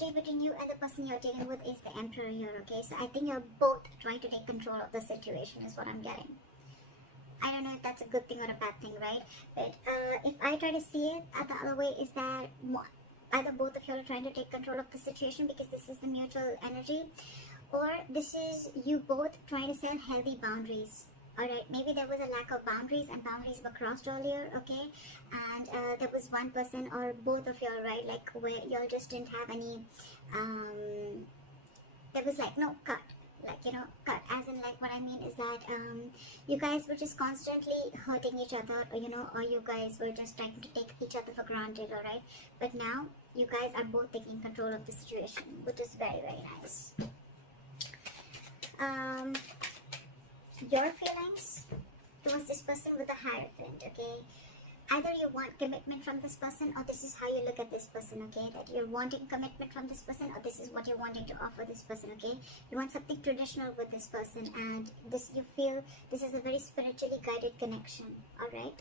energy between you and the person you're dealing with is the Emperor here, okay? So I think you're both trying to take control of the situation is what I'm getting. I don't know if that's a good thing or a bad thing, right? But if I try to see it the other way, is that either both of you are trying to take control of the situation because this is the mutual energy, or this is you both trying to set healthy boundaries. Alright, maybe there was a lack of boundaries and boundaries were crossed earlier, okay? And there was one person or both of you, right? Like where y'all just didn't have any, there was like no cut. Like, you know, cut as in, like, what I mean is that you guys were just constantly hurting each other, or, you know, or you guys were just trying to take each other for granted, alright? But now you guys are both taking control of the situation, which is very, very nice. Your feelings towards this person with the Hierophant, okay? Either you want commitment from this person, or this is how you look at this person, okay? That you're wanting commitment from this person, or this is what you're wanting to offer this person, okay? You want something traditional with this person, and this, you feel this is a very spiritually guided connection, alright?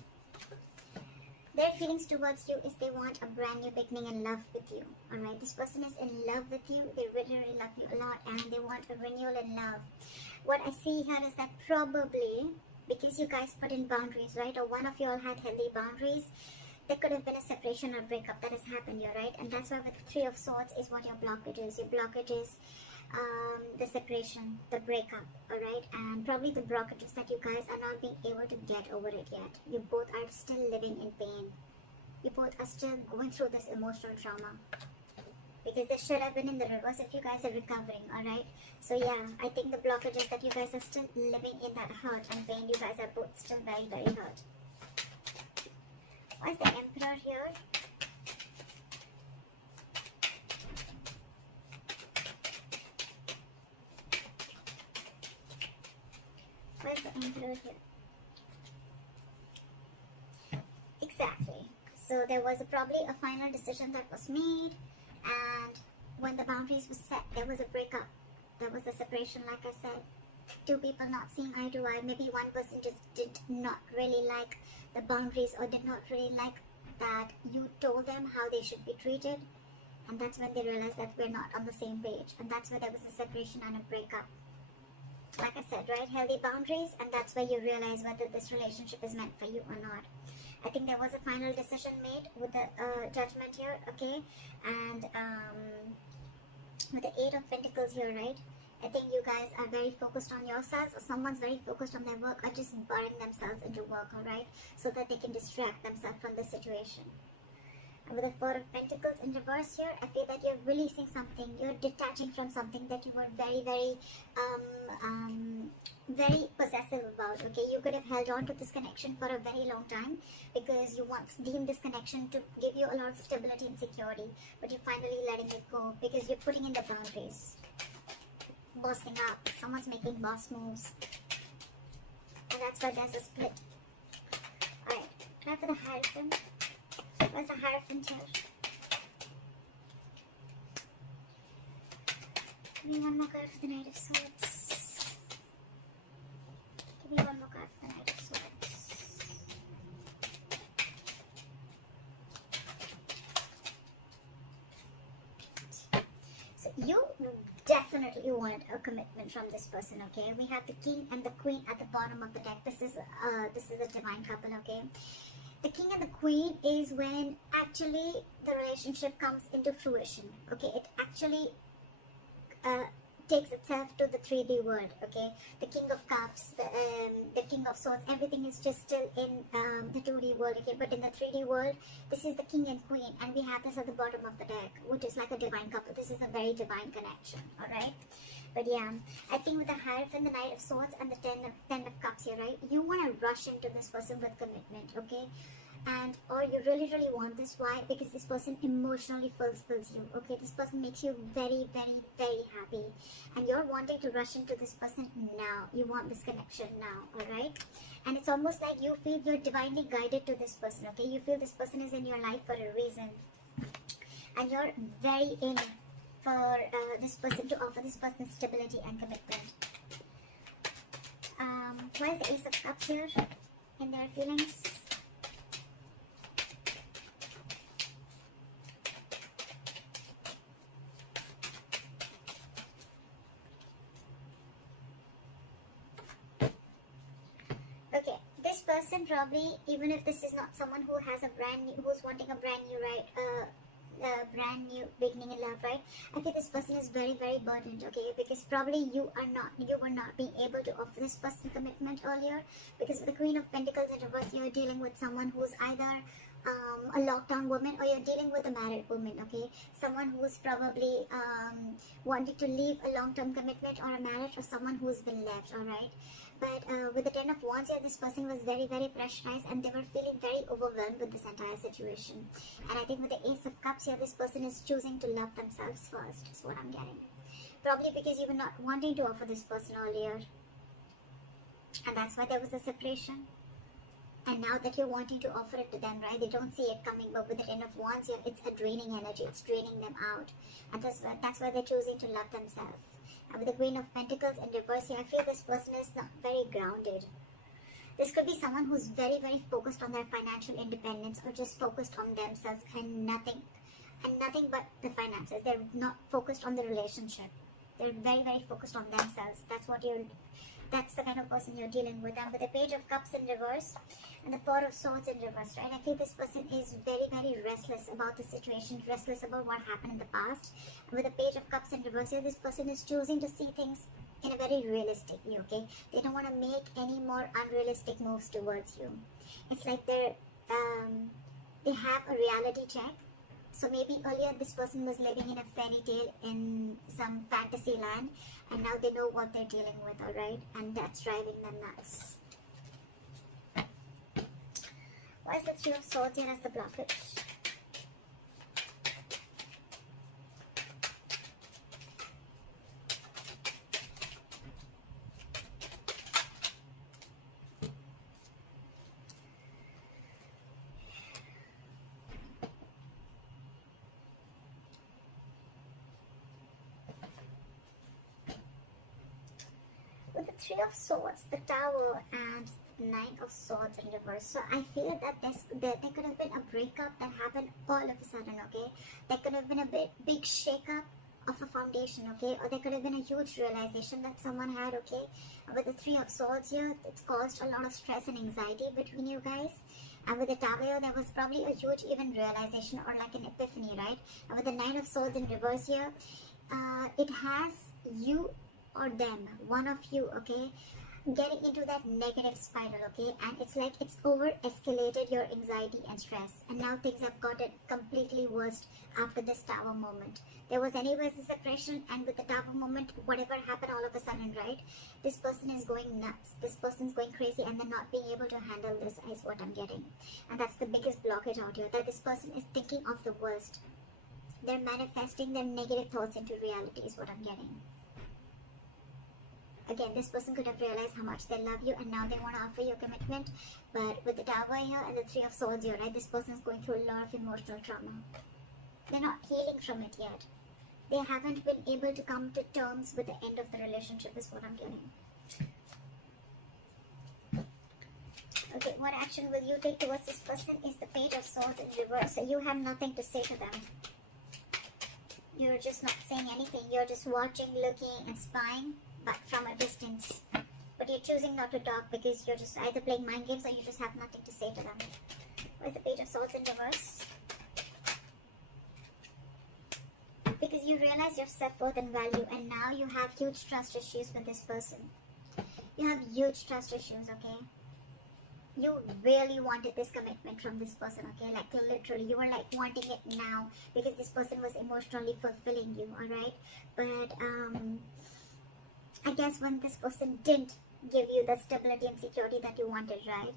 Their feelings towards you is they want a brand new beginning and love with you, alright? This person is in love with you, they really, really love you a lot, and they want a renewal in love. What I see here is that probably, because you guys put in boundaries, right, or one of you all had healthy boundaries, there could have been a separation or breakup that has happened here, right? And that's why with Three of Swords is what your blockage is. Your blockage is the separation, the breakup, alright? And probably the blockages that you guys are not being able to get over it yet. You both are still living in pain. You both are still going through this emotional trauma. Because this should have been in the reverse if you guys are recovering, alright? So yeah, I think the blockage is that you guys are still living in that hurt and pain. You guys are both still very, very hurt. Why is the Emperor here? Why is the Emperor here? Exactly. So there was probably a final decision that was made. And when the boundaries were set, there was a breakup. There was a separation, like I said. Two people not seeing eye to eye. Maybe one person just did not really like the boundaries, or did not really like that you told them how they should be treated. And that's when they realized that we're not on the same page. And that's where there was a separation and a breakup. Like I said, right? Healthy boundaries. And that's where you realize whether this relationship is meant for you or not. I think there was a final decision made with the Judgment here, okay? And with the Eight of Pentacles here, right? I think you guys are very focused on yourselves, or someone's very focused on their work, or just burying themselves into work, alright? So that they can distract themselves from the situation. And with the Four of Pentacles in reverse here, I feel that you're releasing something, you're detaching from something that you were very, very, very possessive about, okay? You could have held on to this connection for a very long time because you once deemed this connection to give you a lot of stability and security, but you're finally letting it go because you're putting in the boundaries. Bossing up, someone's making boss moves, and that's why there's a split. Alright, try for the Hierophant. Where's the Hierophant here? Give me one more card for the Knight of Swords. Give me one more card for the Knight of Swords. So you definitely want a commitment from this person, okay? We have the King and the Queen at the bottom of the deck. This is a divine couple, okay? The King and the Queen is when actually the relationship comes into fruition, okay? It actually takes itself to the 3D world, okay? The King of Cups, the King of Swords, everything is just still in the 2D world, okay? But in the 3D world, this is the King and Queen, and we have this at the bottom of the deck, which is like a divine couple. This is a very divine connection, alright? But yeah, I think with the Hierophant, the Knight of Swords, and the Ten of Cups here, right? You want to rush into this person with commitment, okay? And or you really, really want this. Why? Because this person emotionally fulfills you, okay? This person makes you very, very, very happy, and you're wanting to rush into this person now. You want this connection now, alright? And it's almost like you feel you're divinely guided to this person, okay? You feel this person is in your life for a reason, and you're very in for this person, to offer this person stability and commitment. Why is the Ace of Cups here in their feelings? Okay, this person probably, even if this is not someone who has a brand new, who's wanting a brand new, right, brand new beginning in love, right? I think this person is very, very burdened, okay, because probably you were not being able to offer this person commitment earlier, because with the Queen of Pentacles in reverse, you're dealing with someone who's either a lockdown woman, or you're dealing with a married woman, okay, someone who's probably wanting to leave a long-term commitment or a marriage, or someone who's been left, all right. But with the Ten of Wands here, this person was very, very pressurized, and they were feeling very overwhelmed with this entire situation. And I think with the Ace of Cups here, this person is choosing to love themselves first, is what I'm getting. Probably because you were not wanting to offer this person earlier, and that's why there was a separation. And now that you're wanting to offer it to them, right, they don't see it coming. But with the Ten of Wands here, it's a draining energy, it's draining them out, and that's why they're choosing to love themselves. And with the Queen of Pentacles in reverse here, I feel this person is not very grounded. This could be someone who's very, very focused on their financial independence, or just focused on themselves and nothing but the finances. They're not focused on the relationship. They're very, very focused on themselves. That's the kind of person you're dealing with. And with the Page of Cups in reverse and the Four of Swords in reverse, right? I think this person is very, very restless about the situation, restless about what happened in the past. And with the Page of Cups in reverse here, this person is choosing to see things in a very realistic view, okay? They don't want to make any more unrealistic moves towards you. It's like they have a reality check. So maybe earlier this person was living in a fairy tale in some fantasy land, and now they know what they're dealing with, alright? And that's driving them nuts. Why is the Three of Swords here as the blockage? With the Three of Swords, the Tower, and Nine of Swords in reverse. So I feel that there could have been a breakup that happened all of a sudden, okay? There could have been a big shake-up of a foundation, okay? Or there could have been a huge realization that someone had, okay? With the Three of Swords here, it's caused a lot of stress and anxiety between you guys. And with the Tower here, there was probably a huge even realization, or like an epiphany, right? And with the Nine of Swords in reverse here, it has you or them, one of you, okay, getting into that negative spiral, okay, and it's like it's over escalated your anxiety and stress, and now things have gotten completely worse after this Tower moment. There was anyways a separation, and with the Tower moment, whatever happened all of a sudden, right, this person is going nuts, this person's going crazy, and they're not being able to handle this is what I'm getting. And that's the biggest blockage out here, that this person is thinking of the worst. They're manifesting their negative thoughts into reality is what I'm getting. Again, this person could have realized how much they love you, and now they want to offer you a commitment. But with the Tower here and the Three of Swords here, right, this person is going through a lot of emotional trauma. They're not healing from it yet. They haven't been able to come to terms with the end of the relationship is what I'm getting. Okay, what action will you take towards this person is the Page of Swords in reverse. So you have nothing to say to them. You're just not saying anything. You're just watching, looking, and spying, but from a distance. But you're choosing not to talk because you're just either playing mind games or you just have nothing to say to them. Where's the Page of Swords in reverse? Because you realize your self-worth and value, and now you have huge trust issues with this person. You have huge trust issues, okay? You really wanted this commitment from this person, okay? Like literally, you were like wanting it now because this person was emotionally fulfilling you, alright? But I guess when this person didn't give you the stability and security that you wanted, right?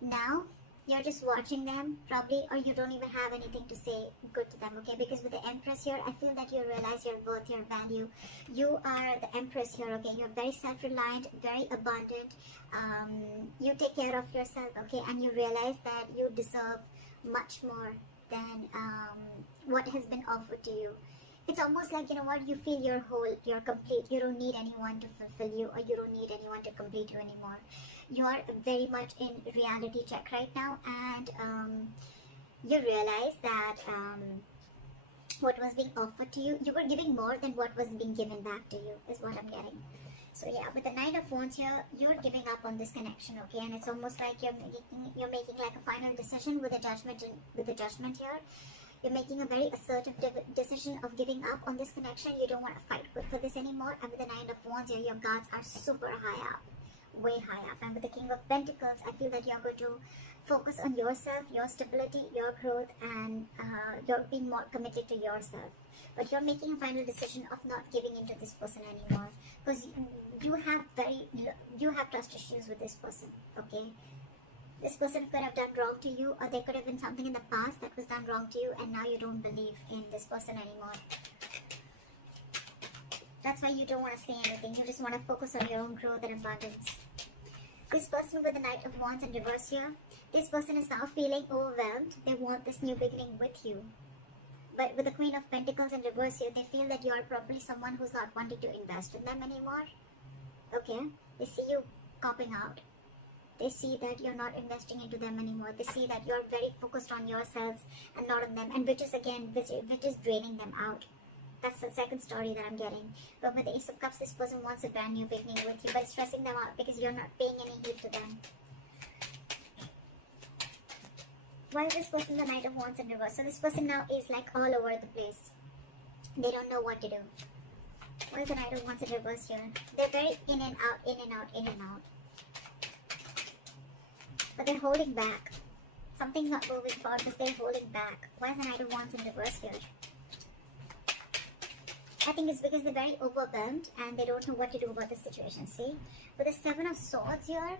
Now, you're just watching them, probably, or you don't even have anything to say good to them, okay? Because with the Empress here, I feel that you realize your worth, your value. You are the Empress here, okay? You're very self-reliant, very abundant. You take care of yourself, okay? And you realize that you deserve much more than what has been offered to you. It's almost like, you know what, you feel you're whole, you're complete. You don't need anyone to fulfill you, or you don't need anyone to complete you anymore. You are very much in reality check right now, and you realize that what was being offered to you, you were giving more than what was being given back to you, is what I'm getting. So yeah, with the Knight of Wands here, you're giving up on this connection, okay? And it's almost like you're making like a final decision with the Judgment here. You're making a very assertive decision of giving up on this connection. You don't want to fight for this anymore. And with the Nine of Wands here, your guards are super high up, way high up. And with the King of Pentacles, I feel that you're going to focus on yourself, your stability, your growth, and you're being more committed to yourself. But you're making a final decision of not giving into this person anymore, because you have trust issues with this person, okay? This person could have done wrong to you, or there could have been something in the past that was done wrong to you, and now you don't believe in this person anymore. That's why you don't want to say anything. You just want to focus on your own growth and abundance. This person with the Knight of Wands in reverse here, this person is now feeling overwhelmed. They want this new beginning with you. But with the Queen of Pentacles in reverse here, they feel that you are probably someone who's not wanting to invest in them anymore. Okay? They see you copping out. They see that you're not investing into them anymore. They see that you're very focused on yourselves and not on them. And which is draining them out. That's the second story that I'm getting. But with the Ace of Cups, this person wants a brand new beginning with you, but it's stressing them out because you're not paying any heed to them. Why is this person the Knight of Wands in reverse? So this person now is like all over the place. They don't know what to do. Why is the Knight of Wands in reverse here? They're very in and out, in and out, in and out. But they're holding back. Something's not moving forward because they're holding back. Why is the Knight of Wands in reverse here? I think it's because they're very overwhelmed and they don't know what to do about the situation. See? With the Seven of Swords here,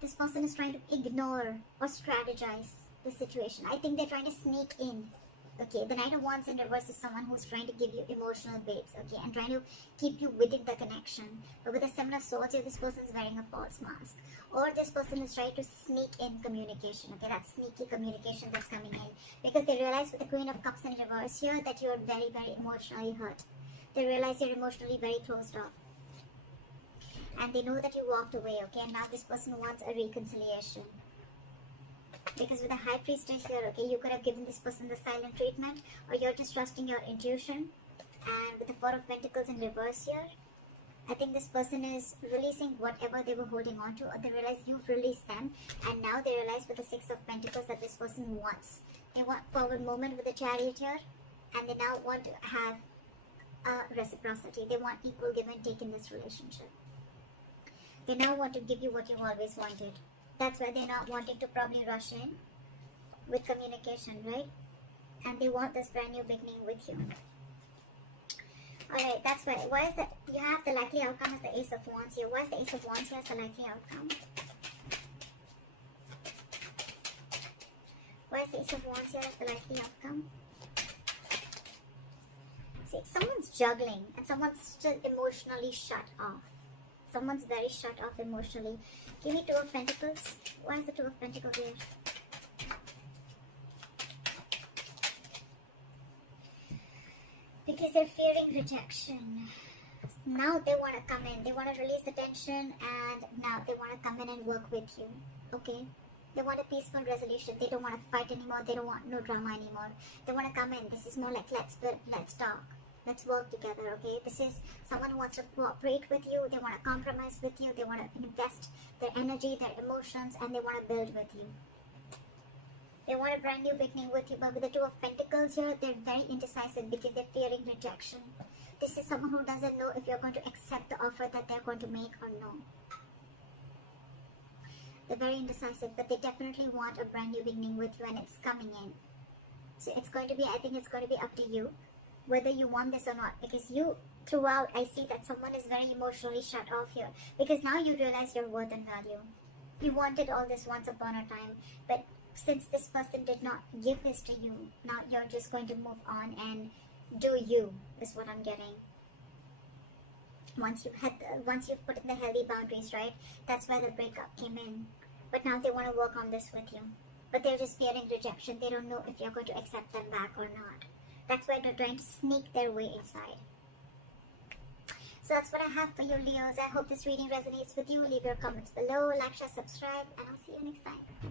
this person is trying to ignore or strategize the situation. I think they're trying to sneak in. Okay, the Knight of Wands in reverse is someone who's trying to give you emotional baits, okay, and trying to keep you within the connection. But with the Seven of Swords here, this person is wearing a false mask. Or this person is trying to sneak in communication, okay, that sneaky communication that's coming in. Because they realize with the Queen of Cups in reverse here that you're very, very emotionally hurt. They realize you're emotionally very closed off. And they know that you walked away, okay, and now this person wants a reconciliation. Because with the High Priestess here, okay, you could have given this person the silent treatment, or you're just trusting your intuition. And with the Four of Pentacles in reverse here, I think this person is releasing whatever they were holding on to, or they realize you've released them, and now they realize with the Six of Pentacles that this person wants. They want forward movement with the Chariot here, and they now want to have reciprocity. They want equal give and take in this relationship. They now want to give you what you've always wanted. That's why they're not wanting to probably rush in with communication, right? And they want this brand new beginning with you. Alright, that's why. Why is that? You have the likely outcome as the Ace of Wands here. Why is the Ace of Wands here as the likely outcome? Why is the Ace of Wands here as the likely outcome? See, someone's juggling and someone's still emotionally shut off. Someone's very shut off emotionally. Give me Two of Pentacles. Why is the Two of Pentacles here? Because they're fearing rejection. Now they want to come in. They want to release the tension, and now they want to come in and work with you. Okay? They want a peaceful resolution. They don't want to fight anymore. They don't want no drama anymore. They want to come in. This is more like let's talk. Let's work together, okay? This is someone who wants to cooperate with you. They want to compromise with you. They want to invest their energy, their emotions, and they want to build with you. They want a brand new beginning with you. But with the Two of Pentacles here, they're very indecisive because they're fearing rejection. This is someone who doesn't know if you're going to accept the offer that they're going to make or no. They're very indecisive, but they definitely want a brand new beginning with you, and it's coming in. So it's going to be, I think it's going to be up to you whether you want this or not, because you throughout I see that someone is very emotionally shut off here, because now you realize your worth and value. You wanted all this once upon a time, but since this person did not give this to you, now you're just going to move on and do you, is what I'm getting. Once you've put in the healthy boundaries, right? That's why the breakup came in. But now they want to work on this with you, but they're just fearing rejection. They don't know if you're going to accept them back or not. That's why they're trying to sneak their way inside. So that's what I have for you, Leos. I hope this reading resonates with you. Leave your comments below, like, share, subscribe, and I'll see you next time.